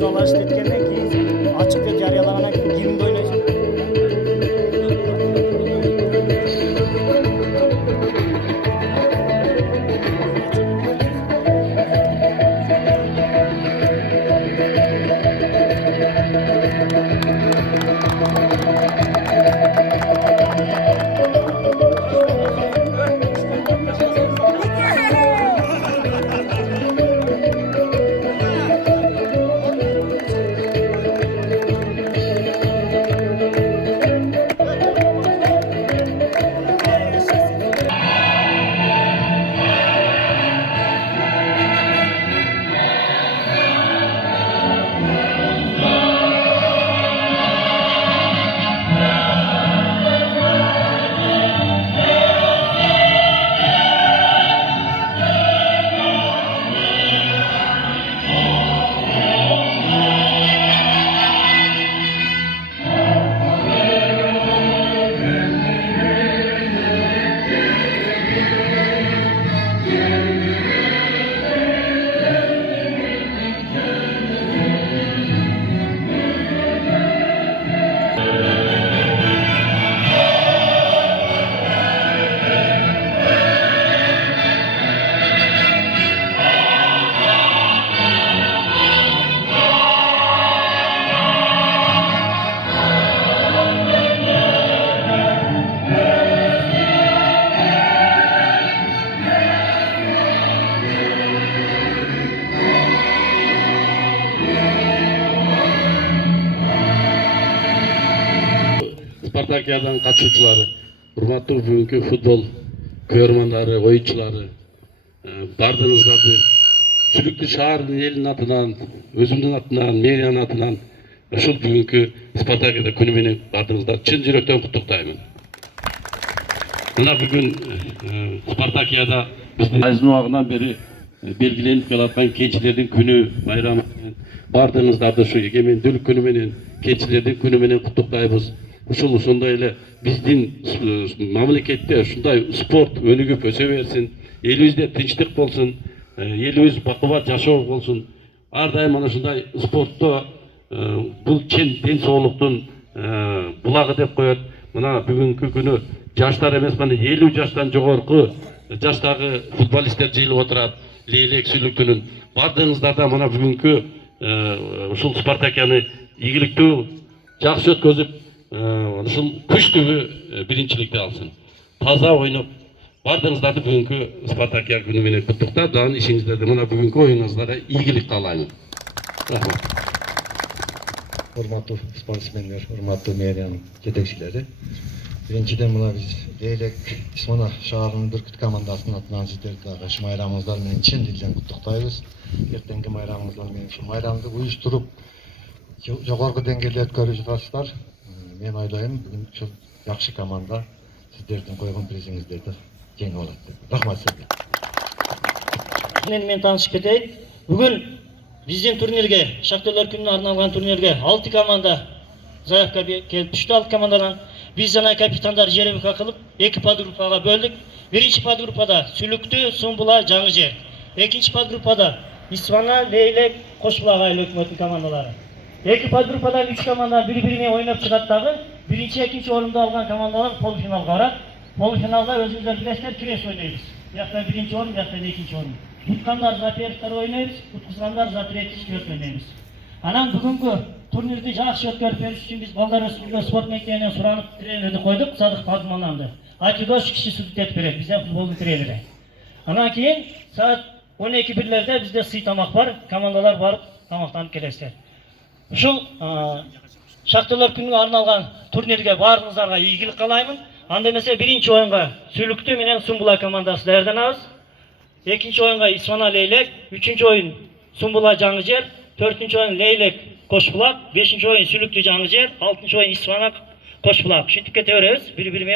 жайдоолар иштеткенден кийин ачык деп жарыялагандан кийин кимди ойнойсуң? Спартакиадан катышуучулары, урматтуу бүгүнкү футбол көрөрмандары, оюнчулары, бардыгыңыздарды Сүлүктүү шаардын элинин атынан, өзүмдүн атынан, мэриянын атынан ушул бүгүнкү Спартакиада күнү менен бардыгыңыздарды чын жүрөктөн куттуктаймын. Мына бүгүн Спартакиада биздин айзын убагынан бери белгиленип келаткан кенчилердин күнү байрамы менен бардыгыңыздарды ушу эгемендүүлүк күнү менен, кенчилердин күнү менен куттуктайбыз. Ушул ошондой эле биздин мамлекетте ушундай спорт өнүгүп өсө берсин, элибизде тынчтык болсун, элибиз бакубат жашоо болсун. Ар дайым ana ушундай спортто бул чын ден соолуктун булагы деп коет. Мына бүгүнкү күнү жаштар эмес, мына 50 жаштан жогорку жаштагы футболисттер жыйылып отурат. Лейлек Сүлүктүүнүн бардыгыңыздарда мына бүгүнкү ушул Спартакианы ийгиликтүү жакшы өткөзүп, ушул күчтүү биринчиликти алсын. Таза ойноп, бардыгыңыздарды бүгүнкү Спартакия күнү менен куттуктап, дагы ишиңиздерде мына бүгүнкү оюңуңуздарга ийгилик каалайм. Рахмат. Урматтуу спортсмендер, урматтуу мэриянын жетекчилери. Биринчиден мына биз Лейлек Исмана шаарынын бүркүт командасынын атынан сиздерди дагы ушу майрамыңыздар менен чын дилден куттуктайбыз. Эртеңки майрамыңыздар менен ушу майрамды уюштуруп, жогорку деңгээлде өткөрүп жатасыздар. Мен ойлойм, бүгүн ушул жакшы команда сиздердин койгон призиңиздерди жеңип алат деп. Рахмат сизге. Мен таанышып кетейин. Бүгүн биздин турнирге, Шахтерлер күнүнө арналган турнирге 6 команда заявка келип түштү. 6 командадан биз жана капитандар жеребика кылып 2 подгруппага бөлдүк. Биринчи подгруппада Сүлүктүү, Сумбула, Жаңы Жер. Экинчи подгруппада Исвана, Лейлек, Кошбулак айыл өкмөтүнүн командалары. 2 подгруппадан 3 команда бири-бирине ойноп чыгат дагы. Биринчи, экинчи орунду алган командалар полуфиналга барат. Полуфиналда өзүңүздөр билесиздер, күрөш ойнойбуз. Биякта биринчи орун, биякта экинчи орун. Уткандар за первиктер ойнойбуз, уткузгандар за третий, четвертый ойнойбуз. Анан бүгүнкү турнирди жакшы өткөрүп бериш үчүн биз балдар өсүрүлгөн спорт мектебинен суранып тренерди койдук, Садык Падмананды. Атидош киши суд этип берет, бизден футболдун тренери. Анан кийин саат 12:00 бизде сый тамак бар, командалар барып тамактанып келесиздер. Ушул Шахтерлер күнүнө арналган турнирге баарыңыздарга ийгилик каалаймын. Анда эмесе биринчи оюнга Сүлүктүү менен Сумбула командасы даярданабыз. Экинчи оюнга Исмана Лейлек, үчүнчү оюн Сумбула Жаңы Жер, төртүнчү оюн Лейлек Кошбулак, бешинчи оюн Сүлүктүү Жаңы Жер, алтынчы оюн Исмана Кошбулак. Ушинтип кете беребиз, бири-бири менен